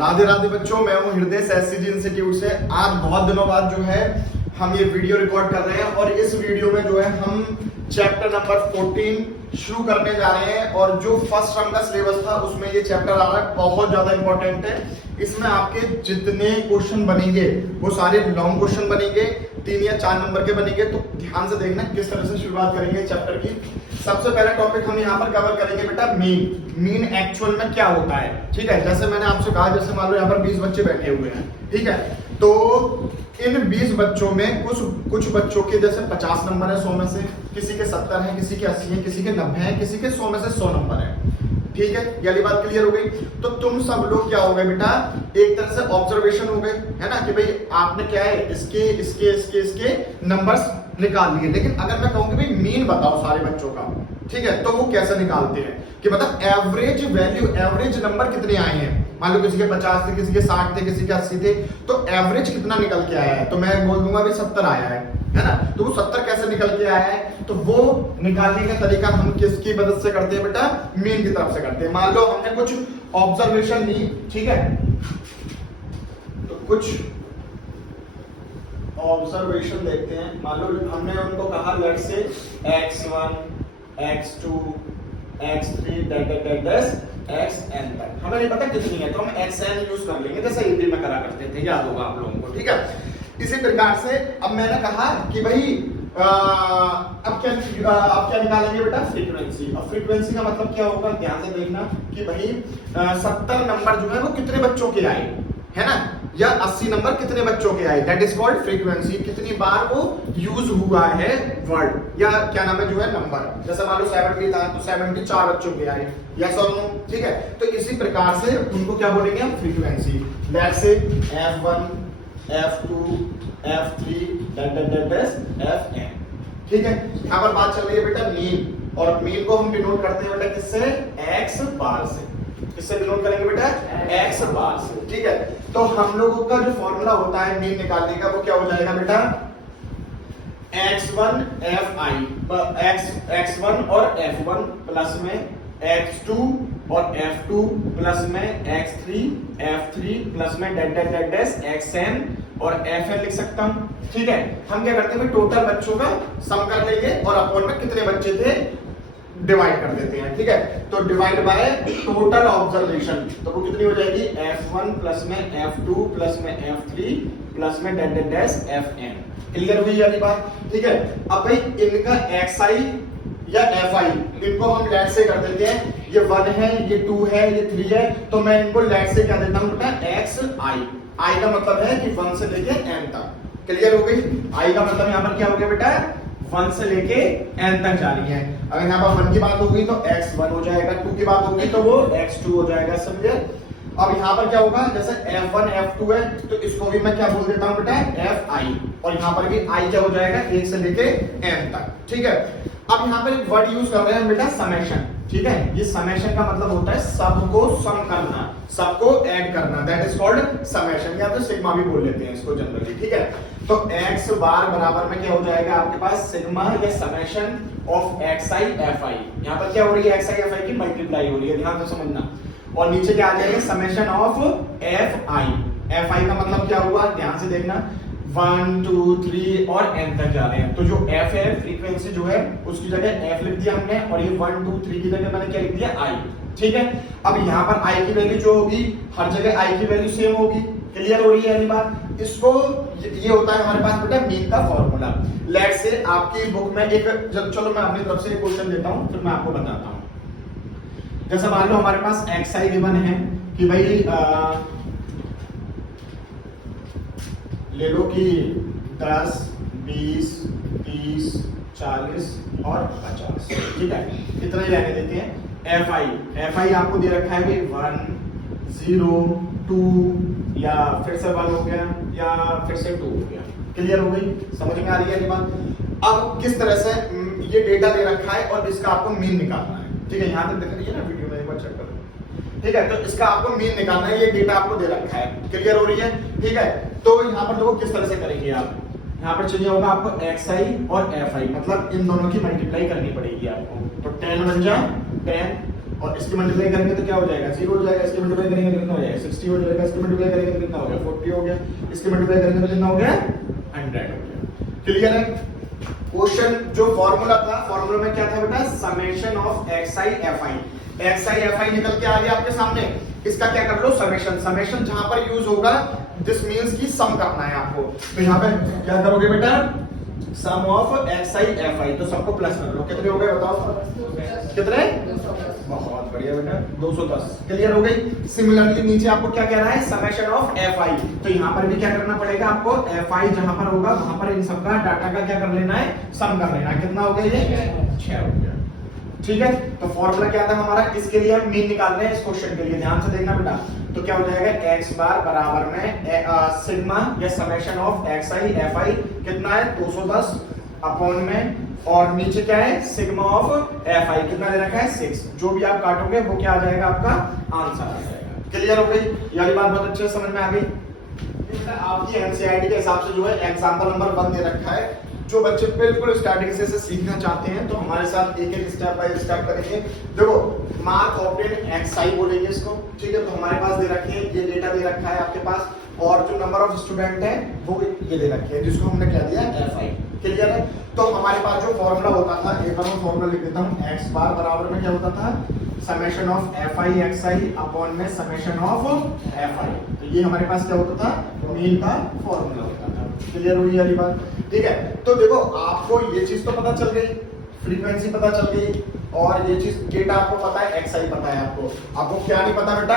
राधे राधे बच्चों, मैं हूं हृदय एससीजी इंस्टीट्यूट से। आज बहुत दिनों बाद जो है हम ये वीडियो रिकॉर्ड कर रहे हैं और इस वीडियो में जो है हम चैप्टर नंबर 14 शुरू करने जा रहे हैं। और जो फर्स्ट टर्म का सिलेबस था उसमें ये चैप्टर आ रहा है, बहुत ज्यादा इंपॉर्टेंट है। इसमें आपके जितने क्वेश्चन बनेंगे वो सारे लॉन्ग क्वेश्चन बनेंगे, 3 या 4 नंबर के बनेंगे। तो ध्यान से देखना किस तरह से शुरुआत करेंगे चैप्टर की। सबसे पहला टॉपिक हम यहाँ पर कवर करेंगे बेटा मीन एक्चुअल में क्या होता है। ठीक है, जैसे मैंने आपसे कहा, जैसे मान लो यहाँ पर 20 बच्चे बैठे हुए हैं, ठीक है, तो इन 20 बच्चों में कुछ बच्चों के जैसे 50 नंबर है 100 में से, किसी के 70 है, किसी के 80 है, किसी के 90 है, किसी के 100 में से 100 नंबर है। ठीक है, ये वाली बात क्लियर हो गई। तो तुम सब लोग क्या हो गए बेटा, एक तरह से ऑब्जर्वेशन हो गए, है ना, कि भाई आपने क्या है इसके नंबर्स निकाल लिए। लेकिन अगर मैं कहूँ कि भाई मीन बताओ सारे बच्चों का, ठीक है, तो वो कैसे निकालते हैं कि मतलब एवरेज वैल्यू, एवरेज नंबर कितने आए हैं। मान लो किसी के 50 थे, किसी के 60 थे, किसी के 80 थे, तो एवरेज कितना निकल के आया है। तो मैं बोल दूंगा भाई 70 आया है ना। तो वो 70 कैसे निकल के आया है, तो वो निकालने का तरीका हम किसकी मदद से करते हैं बेटा, मीन की तरफ से करते हैं। मान लो हमने कुछ ऑब्जर्वेशन ली, ठीक है, तो कुछ ऑब्जर्वेशन देखते हैं। मान लो हमने उनको कहा लेट से x1 x2 x3 xn तक, हमें नहीं पता कितनी है, तो हम xn यूज कर लेंगे जैसे ईपी में करा करते थे, याद होगा आप लोगों को। ठीक है, इसी प्रकार से अब मैंने कहा कि भाई अब क्या निकालेंगे बेटा, फ्रीक्वेंसी। अब फ्रीक्वेंसी का मतलब क्या होगा, ध्यान से देखना कि भाई 70 नंबर जो है वो कितने बच्चों के आए, है ना, या 80 नंबर कितने बच्चों के आए, दैट इज कॉल्ड फ्रीक्वेंसी। कितनी बार वो यूज हुआ है वर्ड, या क्या नाम है जो है नंबर। जैसे मान लो 70 था तो 74 बच्चों के आए, यस और नो। ठीक है, तो इसी प्रकार से उनको क्या बोलेंगे हम, फ्रीक्वेंसी। लेट से f1 f2 f3 fn। ठीक है, यहाँ पर बात चल रही है बेटा मीन, और मीन को हम डिनोट करते हैं बेटा किससे, x बार से। किससे डिनोट करेंगे बेटा, x बार से। ठीक है, तो हम लोगों का जो फॉर्मूला होता है मीन निकालने का वो क्या हो जाएगा बेटा, x1 x1 और f1 प्लस में x2 और f2 प्लस में f3 प्लस में xn और fn लिख सकता हूं। ठीक है, हम क्या करते हैं, टोटल बच्चों का सम कर लेंगे और अपॉन में कितने बच्चे थे डिवाइड कर देते हैं। ठीक है, तो डिवाइड बाय टोटल ऑब्जर्वेशन, तो वो कितनी हो जाएगी, f1 प्लस में f2 प्लस में f3 प्लस में fn। क्लियर हुई वाली बात। ठीक है, अब भाई इनका xi या fi इनको हम लेट से कर देते हैं, ये 1 है, ये 2 है, ये 3 है, तो मैं इनको लेट से क्या देता हूं बेटा, xi। i का मतलब है कि 1 से लेके n तक। क्लियर हो गई, i का मतलब यहां पर क्या हो गया बेटा, 1 से लेके n तक जा रही है। अगर यहाँ पर 1 की बात होगी तो x1 हो जाएगा, 2 की बात होगी तो वो x2 हो जाएगा, समझे। अब यहाँ पर क्या होगा, जैसे f1 f2 है तो इसको भी मैं क्या बोल देता हूँ बेटा, fi, और यहाँ पर भी i क्या हो जाएगा, 1 से लेके n तक। ठीक है, अब यहाँ पर एक वर्ड यूज कर रहे हैं बेटा, समेशन। ठीक है, ये समेशन का मतलब होता है सबको सम करना, सबको ऐड करना, दैट इज कॉल्ड समेशन, या तो सिग्मा भी बोल लेते हैं इसको जनरली। ठीक है, तो x बार बराबर में क्या हो जाएगा आपके पास, सिग्मा या समेशन ऑफ xi fi। यहाँ पर क्या हो रही है, xi fi की मल्टीप्लाई हो रही है, ध्यान से समझना। और नीचे क्या आ जाएगा, समेशन ऑफ fi का मतलब क्या हुआ, ध्यान से देखना, 1 2 3 और n तक जा रहे हैं। तो जो f है, फ्रीक्वेंसी जो है, उसकी जगह f लिख दिया हमने, और ये 1 2 3 की जगह मैंने क्या लिख दिया, i। ठीक है, अब यहाँ पर i की वैल्यू जो होगी, हर जगह i की वैल्यू सेम होगी। क्लियर हो रही है बात। इसको ये होता है हमारे पास बेटा मीन का फॉर्मूला। लेट से आपकी बुक में एक, चलो मैं अपनी तरफ से एक क्वेश्चन देता हूँ फिर मैं आपको बताता हूँ। जैसे मान लो हमारे पास xi गिवन है कि भाई ले लो कि 10 20 30 40 और 50। ठीक है, इतना ही रहने देते हैं। fi आपको दे रखा है कि 1 0 2 या फिर से 1 हो गया या फिर से 2 हो गया। क्लियर हो गई, समझ में आ रही है ये बात। अब किस तरह से ये डेटा दे रखा है और इसका आपको मीन निकालना है। ठीक है, यहाँ तक देख रही है ना वीडियो में, एक बार चेक करो। ठीक है, तो इसका आपको मीन निकालना है, ये डेटा आपको दे रखा है। क्लियर हो रही है। ठीक है, तो यहाँ पर देखो किस तरह से करेंगे आप, यहाँ पर चाहिए होगा आपको xi और fi, मतलब इन दोनों की मल्टीप्लाई करनी पड़ेगी आपको। तो 10 बन जाए 10 और इसकी मल्टीप्लाई करेंगे तो क्या हो जाएगा 0 हो जाएगा, इसकी मल्टीप्लाई करेंगे तो कितना हो जाएगा 60 हो जाएगा, इसकी मल्टीप्लाई करेंगे तो कितना हो गया 40 हो गया, इसकी मल्टीप्लाई करेंगे तो कितना हो गया 100 हो गया। क्लियर है? क्वेश्चन जो फॉर्मूला था, फॉर्मूला में क्या था बेटा समेशन ऑफ xi fi निकल के आ गया आपके सामने। इसका क्या कर लो समेशन, समेशन जहां पर यूज होगा दिस मींस की सम करना है आपको, तो यहां पे क्या करोगे बेटा सम ऑफ xi fi, तो सबको प्लस कर लो, कितने हो गए बताओ कितने, बहुत बढ़िया बेटा 210। क्लियर हो गई? सिमिलरली नीचे आपको क्या कह रहा है समेशन ऑफ fi, तो यहाँ पर भी क्या करना पड़ेगा आपको fi जहां पर होगा वहां पर इन सबका डाटा का क्या कर लेना है सम कर लेना है। कितना हो गया ये 6 हो गया। ठीक है, तो फॉर्मूला क्या था हमारा, इसके लिए हम मीन निकाल रहे हैं इस क्वेश्चन के लिए, ध्यान से देखना बेटा। तो क्या हो जाएगा x बार बराबर में सिग्मा या समेशन ऑफ xi fi कितना है 210 अपॉन में, और नीचे क्या है सिग्मा ऑफ fi कितना दे रखा है 6, जो भी आप काटोगे वो क्या आ जाएगा आपका आंसर आ जाएगा। क्लियर हो गई? ये बात बहुत अच्छे से समझ में आ गई। आपकी एनसीईआरटी के हिसाब से जो है एग्जांपल नंबर 1 दे रखा है, जो बच्चे बिल्कुल स्टार्टिंग से सीखना चाहते हैं तो हमारे साथ एक एक स्टेप बाय स्टेप करेंगे। देखो मार्क ऑब्टेन एक्सआई बोलेंगे इसको, ठीक है, तो हमारे पास दे रखी है ये डेटा दे रखा है आपके पास, और जो नंबर ऑफ स्टूडेंट है वो ये दे रखे हैं जिसको हमने क्या दिया एफआई। क्लियर है? तो हमारे पास जो फॉर्मूला होता था, एक बार मैं फॉर्मूला लिख देता हूं, एक्स बार बराबर में क्या होता था summation of FI XI upon में समेशन ऑफ एफआई, तो ये हमारे पास क्या होता था मीन का फॉर्मूला होता था। क्लियर हुई वाली बात? ठीक है, तो देखो आपको ये चीज तो पता चल गई, फ्रीक्वेंसी पता चल गई, और ये चीज डेटा आपको पता है, एक्सआई पता है आपको क्या नहीं पता बेटा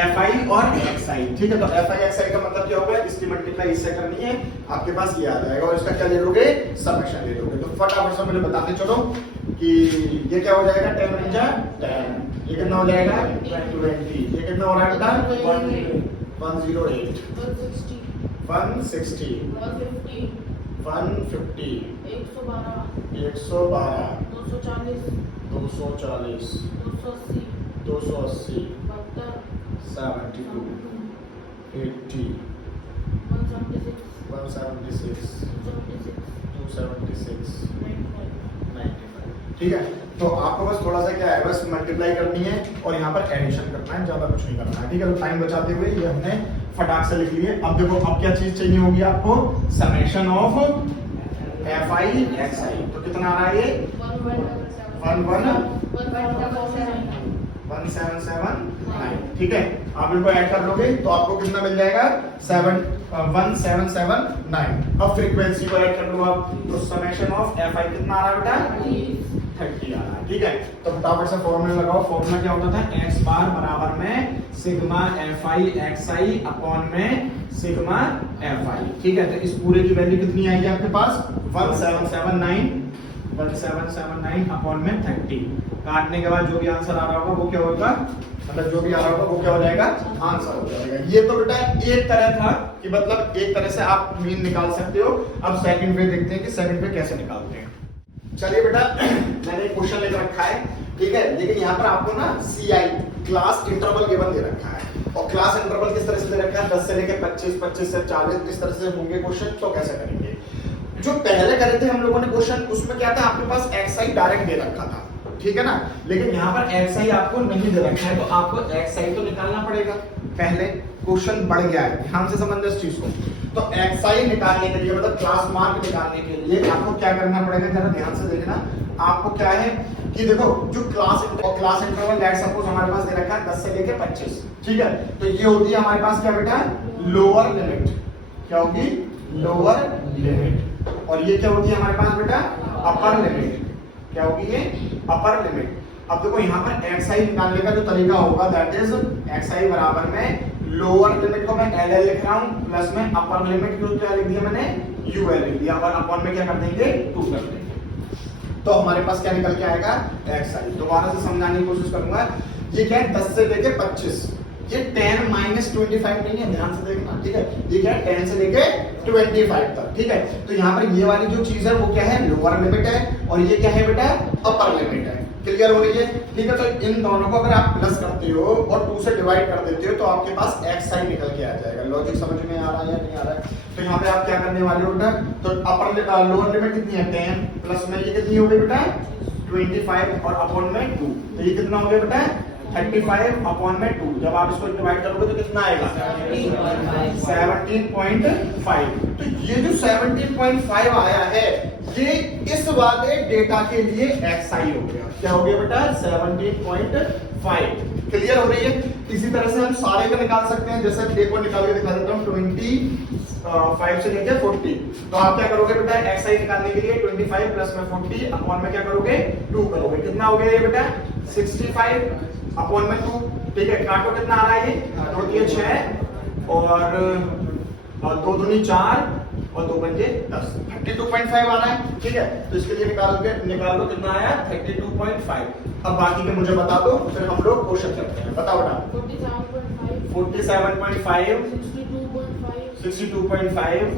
एफआई और एक्सआई। ठीक है, तो एफआई एक्सआई का मतलब क्या होगा, इसकी मल्टीप्लाई इससे करनी है, आपके पास ये आ जाएगा, और इसका क्या ले लोगे समेशन ले लोगे। तो फटाफट से मुझे बताते चलो कि ये क्या हो जाएगा 10 × 10, ये कितना हो जाएगा 20, ये कितना हो रहा है बेटा 108 160 150 112 240 280 72 80 176 276 95। ठीक है, तो आपको बस थोड़ा सा क्या है बस मल्टीप्लाई करनी है और यहाँ पर एडिशन करना है, ज्यादा कुछ नहीं करना है। ठीक है, तो टाइम बचाते हुए ये हमने फटाक से लिख लिए। अब देखो अब क्या चीज चाहिए होगी आपको समेशन ऑफ एफआई एक्सआई, तो कितना आ रहा है ये 11779। ठीक है, आप इनको ऐड कर लोगे तो आपको कितना मिल जाएगा 1779। अब फ्रीक्वेंसी को ऐड कर लो आप, तो समेशन ऑफ एफआई कितना आ रहा है बेटा 30 आ रहा है। ठीक है, तो फटाफट से फॉर्मूला लगाओ। फॉर्मूला क्या होता था x बार बराबर में सिग्मा एफआई एक्सआई अपॉन में सिग्मा एफआई। ठीक है, तो इस पूरे की वैल्यू कितनी आएगी आपके पास 1779 अपॉन में 30। काटने के बाद जो भी आंसर आ रहा होगा वो क्या होगा, मतलब जो भी आ रहा होगा वो क्या हो जाएगा आंसर हो जाएगा। ये तो बेटा एक तरह था कि मतलब एक तरह से आप मीन निकाल सकते हो। अब सेकंड वे देखते हैं कि सेकंड वे कैसे निकालते हैं। चलिए बेटा मैंने एक क्वेश्चन लेकर रखा है, ठीक है, लेकिन यहाँ पर आपको ना सीआई क्लास इंटरवल गिवन दे रखा है, और क्लास इंटरवल किस तरह से दे रखा है 10 से लेकर 25, 25 से 40 इस तरह से होंगे क्वेश्चन। तो कैसे करेंगे, जो पहले करे थे हम लोगों ने क्वेश्चन उसमें क्या था आपके पास एक्सआई डायरेक्ट दे रखा था, ठीक है ना, लेकिन यहाँ पर एक्सआई आपको नहीं दे रखा है, तो आपको एक्सआई तो निकालना पड़ेगा। पहले क्वेश्चन बढ़ गया है, ध्यान से समझना इस चीज को। तो एक्सआई निकालने के लिए मतलब क्लास मार्क निकालने के लिए आपको क्या करना पड़ेगा, जरा ध्यान से देखना। आपको क्या है कि देखो जो क्लास इंटरवल लेट सपोज हमारे पास दे रखा है 10 से लेकर 25, ठीक है, तो ये होती है हमारे पास क्या बेटा लोअर लिमिट, क्या होगी लोअर लिमिट, और ये क्या होती है हमारे पास बेटा अपर लिमिट, क्या होगी ये अपर लिमिट। अब देखो यहाँ पर एक्सआई निकालने का जो तरीका होगा दैट इज एक्सआई बराबर में लोअर लिमिट को मैं एल लिख रहा हूँ, प्लस में अपर लिमिट को क्या लिख दिया मैंने यूएल लिख दिया, और अपॉन में क्या कर देंगे 2 कर देंगे, तो हमारे पास क्या निकल के आएगा एक्सआई। दोबारा से समझाने की कोशिश करूंगा। ये क्या है 10 से लेके 25, ये 10 माइनस 25 नहीं है, ध्यान से देखना, ठीक है, ये क्या है 10 से लेके 25 तक, ठीक है। तो यहाँ पर ये वाली जो चीज है वो क्या है लोअर लिमिट है, और ये क्या है बेटा अपर लिमिट है। क्लियर हो रही है? ठीक है, तो इन दोनों को अगर आप प्लस करते हो और 2 से डिवाइड कर देते हो तो आपके पास एक्सआई निकल के आ जाएगा। लॉजिक समझ में आ रहा है या नहीं आ रहा है? तो यहाँ पे आप क्या करने वाले हो बेटा, तो अपर लोअर लिमिट कितनी है 10, प्लस में ये कितनी हो गई बेटा 25 और अपॉन में 2, तो ये कितना हो गया बेटा 35 अपॉन में 2। जब आप इसको डिवाइड करोगे तो कितना आएगा 17.5। तो ये जो 17.5 आया है ये इस वाले डेटा के लिए xi हो गया। क्या हो गया बेटा 17.5। क्लियर हो रही है। इसी तरह से हम सारे का निकाल सकते हैं। जैसे डे को निकाल के दिखा देता हूँ 25 से लेके 40। तो आप क्या करोगे बेटा xi निकालने के लिए 25 प्लस में 40 अपॉन में क्या करोगे 2 करोगे। कितना हो गया ये बेटा 65 अपॉन में 2। ठीक है, काटो कितना आ रहा है ये 2 दिए 6 और 2 दूनी 4 और 2 पंजे 10, 32.5 आ रहा है। ठीक है, तो इसके लिए निकाल दो कितना आया 32.5। अब बाकी के मुझे बता दो, फिर हम लोग क्वेश्चन करते हैं। बताओ बेटा 47.5 62.5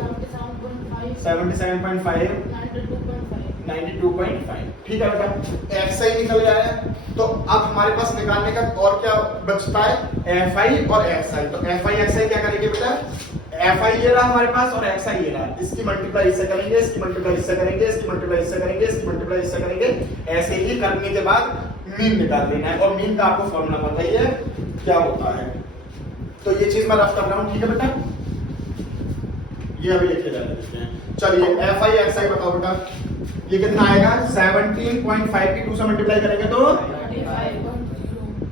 77.5 92.5। ठीक है बेटा xi निकल गया है। तो अब हमारे पास निकालने का और क्या बचता है fi और xi। तो fi xi क्या करेंगे बेटा fi ये रहा हमारे पास और xi ये रहा। इसकी मल्टीप्लाई इससे करेंगे, इसकी मल्टीप्लाई इससे करेंगे, इसकी मल्टीप्लाई इससे करेंगे, इसकी मल्टीप्लाई इससे करेंगे। ऐसे ही करने के बाद मीन निकाल देना है। और मीन का आपको फॉर्मूला पता ही है क्या होता है। तो ये चीज मैं रफ कर रहा हूं। ठीक है बेटा, ये अभी लिखे जा देते हैं। चलिए fi xi बताओ बेटा ये कितना आएगा 17.5 की 2 से मल्टीप्लाई करेंगे तो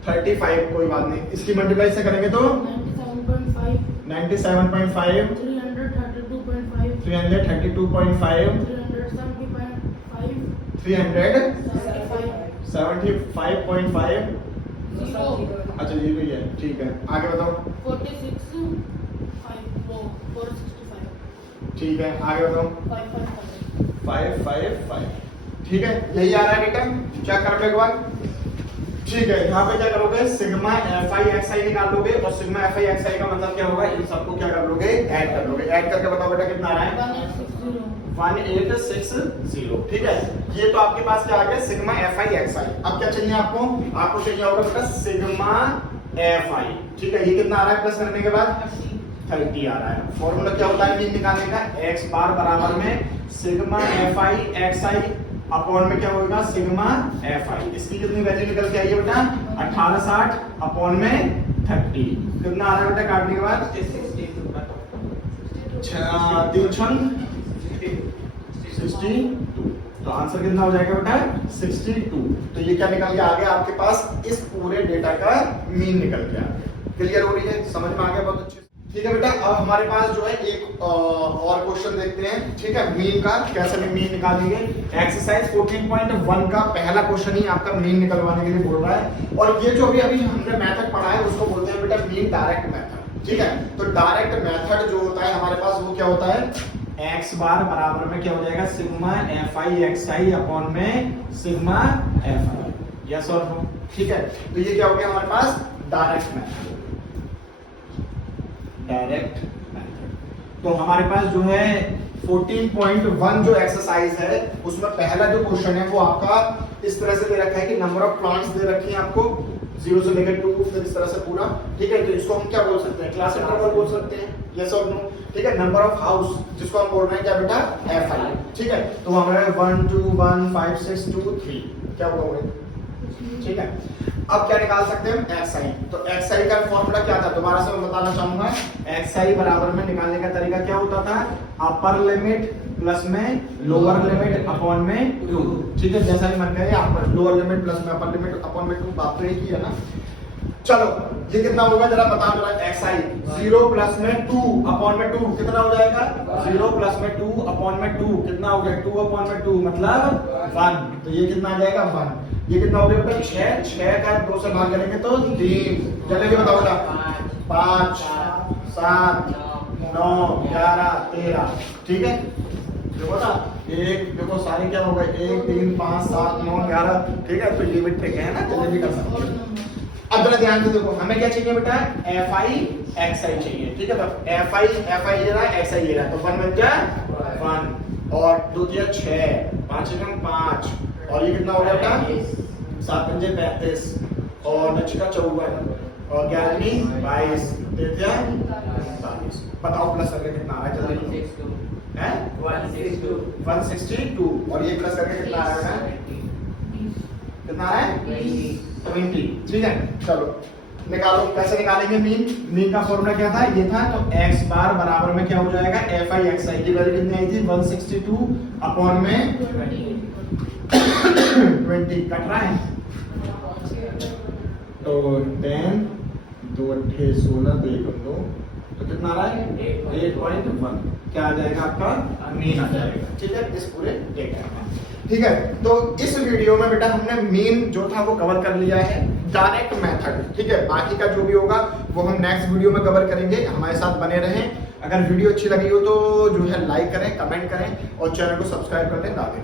35। कोई बात नहीं, इसकी मल्टीप्लाई से करेंगे तो 97.5 332.5 375.5। अच्छा ये भी है। ठीक है, आगे बताओ 46.5। ठीक है, आगे बताओ 555। ठीक है, यही आ रहा है बेटा। क्या करने के बाद ठीक है, यहाँ पे क्या करोगे सिग्मा fi xi निकाल लोगे और सिग्मा fi xi का मतलब क्या होगा इन सबको क्या कर लोगे ऐड कर लोगे। ऐड करके बताओ बेटा कितना आ रहा है 1860। ठीक है, ये तो आपके पास क्या आ गया सिग्मा fi xi। अब क्या चाहिए आपको चाहिए होगा बेटा सिग्मा fi। ठीक है, ये कितना आ रहा है प्लस करने के बाद 30 आ रहा है। फॉर्मूला क्या होता है मीन निकालने का x बार बराबर में सिग्मा fi xi अपॉन में क्या होगा सिग्मा fi। इसकी कितनी वैल्यू निकल के आई है बेटा 1860 अपॉन में 30। कितना आ रहा है बेटा काटने के बाद 62। तो आंसर कितना हो जाएगा बेटा 62। तो ये क्या निकल के आ गया आपके पास इस पूरे डेटा का मीन निकल के आ गया। क्लियर हो रही है, समझ में आ गया बहुत अच्छे। ठीक है बेटा, अब हमारे पास जो है एक और क्वेश्चन देखते हैं। ठीक है, मीन का कैसे मीन निकालेंगे। एक्सरसाइज 14.1 का पहला क्वेश्चन ही आपका मीन निकलवाने के लिए बोल रहा है। और ये जो अभी हमने मेथड पढ़ा है उसको बोलते हैं बेटा मीन डायरेक्ट मेथड। ठीक है, तो डायरेक्ट मेथड जो होता है हमारे पास वो क्या होता है x बार बराबर में क्या हो जाएगा सिग्मा fi xi अपॉन में सिग्मा fi। यस और नो। ठीक है, तो ये क्या हो गया हमारे पास डायरेक्ट मेथड। डायरेक्ट मेथड तो हमारे पास जो है 14.1 जो एक्सरसाइज है उसमें पहला जो क्वेश्चन है वो आपका इस तरह से दे रखा है कि नंबर ऑफ प्लांट्स दे रखी है आपको 0 से लेकर 2 फिर इस तरह से पूरा। ठीक है, तो इसको हम क्या बोल सकते हैं क्लास इंटरवल बोल सकते हैं। यस और नो। ठीक है, नंबर ऑफ हाउस जिसको हम बोल रहे हैं क्या बेटा fi। ठीक है, तो हमारे 1 2 1 5 6 2 3 क्या होगा। ठीक है, अब क्या निकाल सकते हैं xi। तो xi का फॉर्मूला क्या था दोबारा से मैं बताना चाहूंगा। xi बराबर में निकालने का तरीका क्या होता था अपर लिमिट प्लस में लोअर लिमिट अपॉन में 2। ठीक है, जैसा ही मन करे आप लोअर लिमिट प्लस में अपर लिमिट अपॉन में 2 बात तो एक ही है ना। चलो ये कितना होगा जरा बता दो xi 0 प्लस में 2 अपॉन में 2 कितना हो जाएगा 0 प्लस में 2 अपॉन में 2 कितना हो गया 2 अपॉन में 2 मतलब 1। तो ये कितना आ जाएगा 1। ये कितना हो गया बेटा 6 का 2 से भाग करेंगे तो 3। जल्दी बताओ बेटा 5 7 9 11 13। ठीक है, देखो ना एक देखो सारे क्या हो गए 1 3 5 7 9 11। ठीक है, तो ये भी ठीक है ना जल्दी कर सकते हैं। अब जरा ध्यान से देखो हमें क्या चाहिए बेटा fi xi चाहिए। ठीक है, तो fi ये रहा xi ये रहा तो 1 बन गया 1 और 2 दिया 6 5 एकम 5 और ये कितना हो गया बेटा 7 पंजे 35 और 9 का 54 और 11 22 तेतिया 40। बताओ प्लस करके कितना आ रहा है जल्दी है 162 और ये प्लस करके कितना आ रहा है कितना है 20। ठीक है, चलो निकालो। कैसे निकालेंगे मीन? मीन का फॉर्मूला क्या था? ये था, तो x बार बराबर में क्या हो जाएगा, fi xi की वैल्यू कितनी आई थी 162 अपॉन में 20 कट रहा है, तो 10 2 8 16 2 1 2, तो कितना आ रहा है 8.1, क्या आ जाएगा आपका मीन आ जाएगा। ठीक है, इस पूरे डेटा में। ठीक है, तो इस वीडियो में बेटा हमने मीन जो था वो कवर कर लिया है, डायरेक्ट मेथड। ठीक है, बाकी का जो भी होगा वो हम नेक्स्ट वीडियो में कवर करेंगे, हमारे साथ बने रहें। अगर वीडियो अच्छी लगी हो तो जो है लाइक करें, कमेंट करें और चैनल को सब्सक्राइब कर लें। राधे राधे।